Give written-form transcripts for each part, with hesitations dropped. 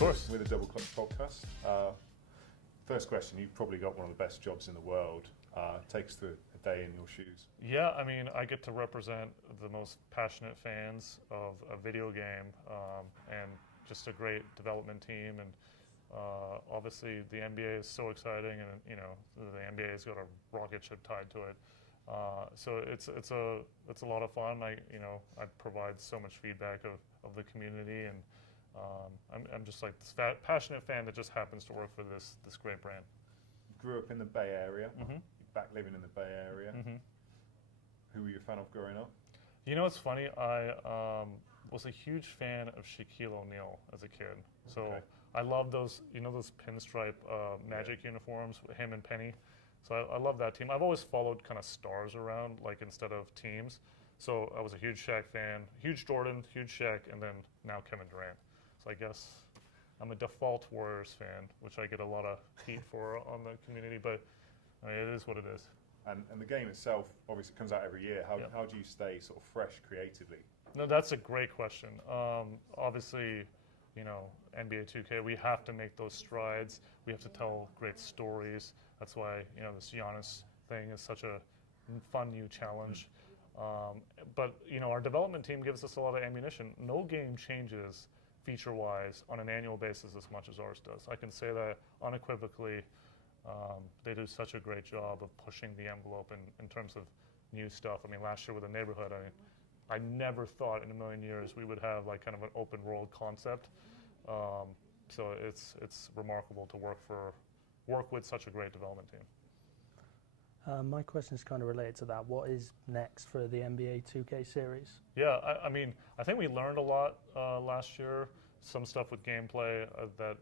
course. With the Double Clutch podcast. First question, you've probably got one of the best jobs in the world. Take us through a day in your shoes. Yeah, I mean, I get to represent the most passionate fans of a video game and just a great development team. And obviously, the NBA is so exciting, and you know, the NBA has got a rocket ship tied to it. So it's a lot of fun. I provide so much feedback of the community, and I'm just like this passionate fan that just happens to work for this great brand. Grew up in the Bay Area. Mm-hmm. You're back living in the Bay Area. Mm-hmm. Who were you a fan of growing up? You know, it's funny. I was a huge fan of Shaquille O'Neal as a kid. So Okay. I love those, those pinstripe Magic uniforms, him and Penny. So I love that team. I've always followed kind of stars around, like instead of teams. So I was a huge Shaq fan, huge Jordan, huge Shaq, and then now Kevin Durant. So I guess I'm a default Warriors fan, which I get a lot of heat for on the community, but I mean, it is what it is. And the game itself obviously comes out every year. How do you stay sort of fresh creatively? No, that's a great question. Obviously, NBA 2K, we have to make those strides. We have to tell great stories. That's why, this Giannis thing is such a fun new challenge. But our development team gives us a lot of ammunition. No game changes feature-wise on an annual basis as much as ours does. I can say that unequivocally. They do such a great job of pushing the envelope in terms of new stuff. I mean, last year with the neighborhood, I never thought in a million years we would have like kind of an open world concept. So it's remarkable to work with such a great development team. My question is kind of related to that. What is next for the NBA 2K series? Yeah, I mean, I think we learned a lot last year. Some stuff with gameplay that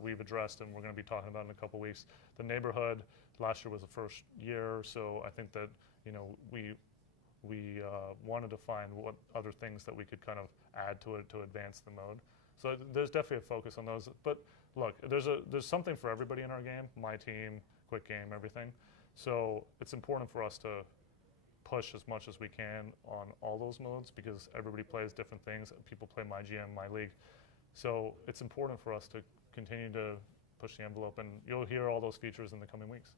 we've addressed and we're going to be talking about in a couple weeks. The neighborhood last year was the first year, so I think that we wanted to find what other things that we could kind of add to it to advance the mode. So there's definitely a focus on those. But look, there's something for everybody in our game. My team, quick game, everything. So it's important for us to push as much as we can on all those modes because everybody plays different things. People play my GM, my league. So it's important for us to continue to push the envelope, and you'll hear all those features in the coming weeks.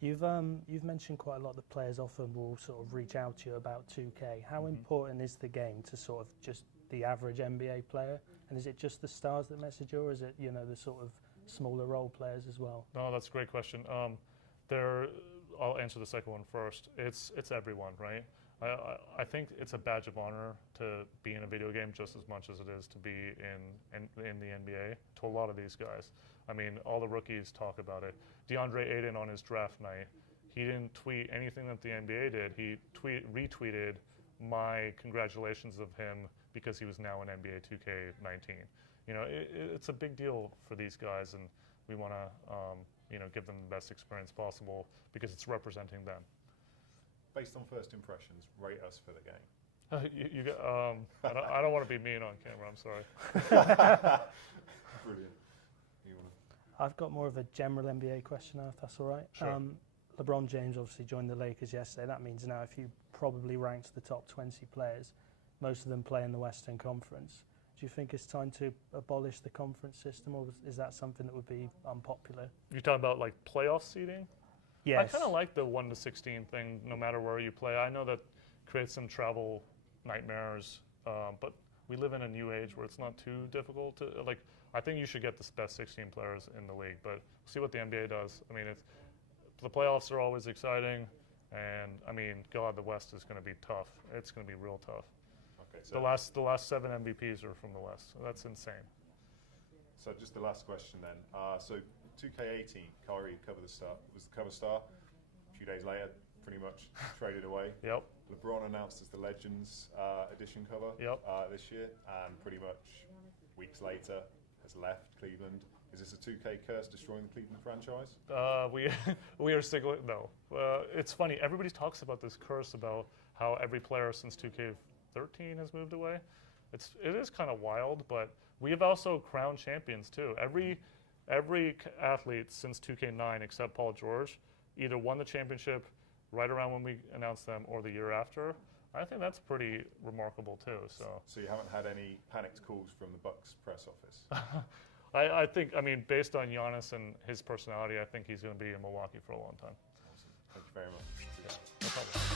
You've mentioned quite a lot that players often will sort of reach out to you about 2K. How important is the game to sort of just the average NBA player? And is it just the stars that message you, or is it the sort of smaller role players as well? No, that's a great question. I'll answer the second one first. It's everyone, right? I think it's a badge of honor to be in a video game just as much as it is to be in the NBA to a lot of these guys. I mean, all the rookies talk about it. DeAndre Ayton on his draft night, he didn't tweet anything that the NBA did. He retweeted my congratulations of him because he was now in NBA 2K19. It's a big deal for these guys, and we want to give them the best experience possible because it's representing them. Based on first impressions, rate us for the game. I don't want to be mean on camera. I'm sorry. Brilliant. I've got more of a general NBA question now, if that's all right. Sure. LeBron James obviously joined the Lakers yesterday. That means now if you probably ranked the top 20 players, most of them play in the Western Conference. Do you think it's time to abolish the conference system, or is that something that would be unpopular? You're talking about like playoff seeding? Yes. I kind of like the 1-16 thing, no matter where you play. I know that creates some travel nightmares, but we live in a new age where it's not too difficult to I think you should get the best 16 players in the league, but see what the NBA does. I mean, the playoffs are always exciting, and I mean, God, the West is going to be tough. It's going to be real tough. Okay, so the last 7 MVPs are from the West. So that's insane. So just the last question then. So 2K18, Kyrie was the cover star. A few days later, pretty much traded away. Yep. LeBron announced as the Legends edition cover this year, and pretty much weeks later has left Cleveland. Is this a 2K curse destroying the Cleveland franchise? We are sticking with no. It's funny. Everybody talks about this curse about how every player since 2K13 has moved away. It is kind of wild, but we have also crowned champions too. Every athlete since 2K9 except Paul George either won the championship right around when we announce them or the year after, I think that's pretty remarkable too. So you haven't had any panicked calls from the Bucks press office? I think, I mean, based on Giannis and his personality, I think he's going to be in Milwaukee for a long time. Awesome. Thank you very much. Yeah, no problem.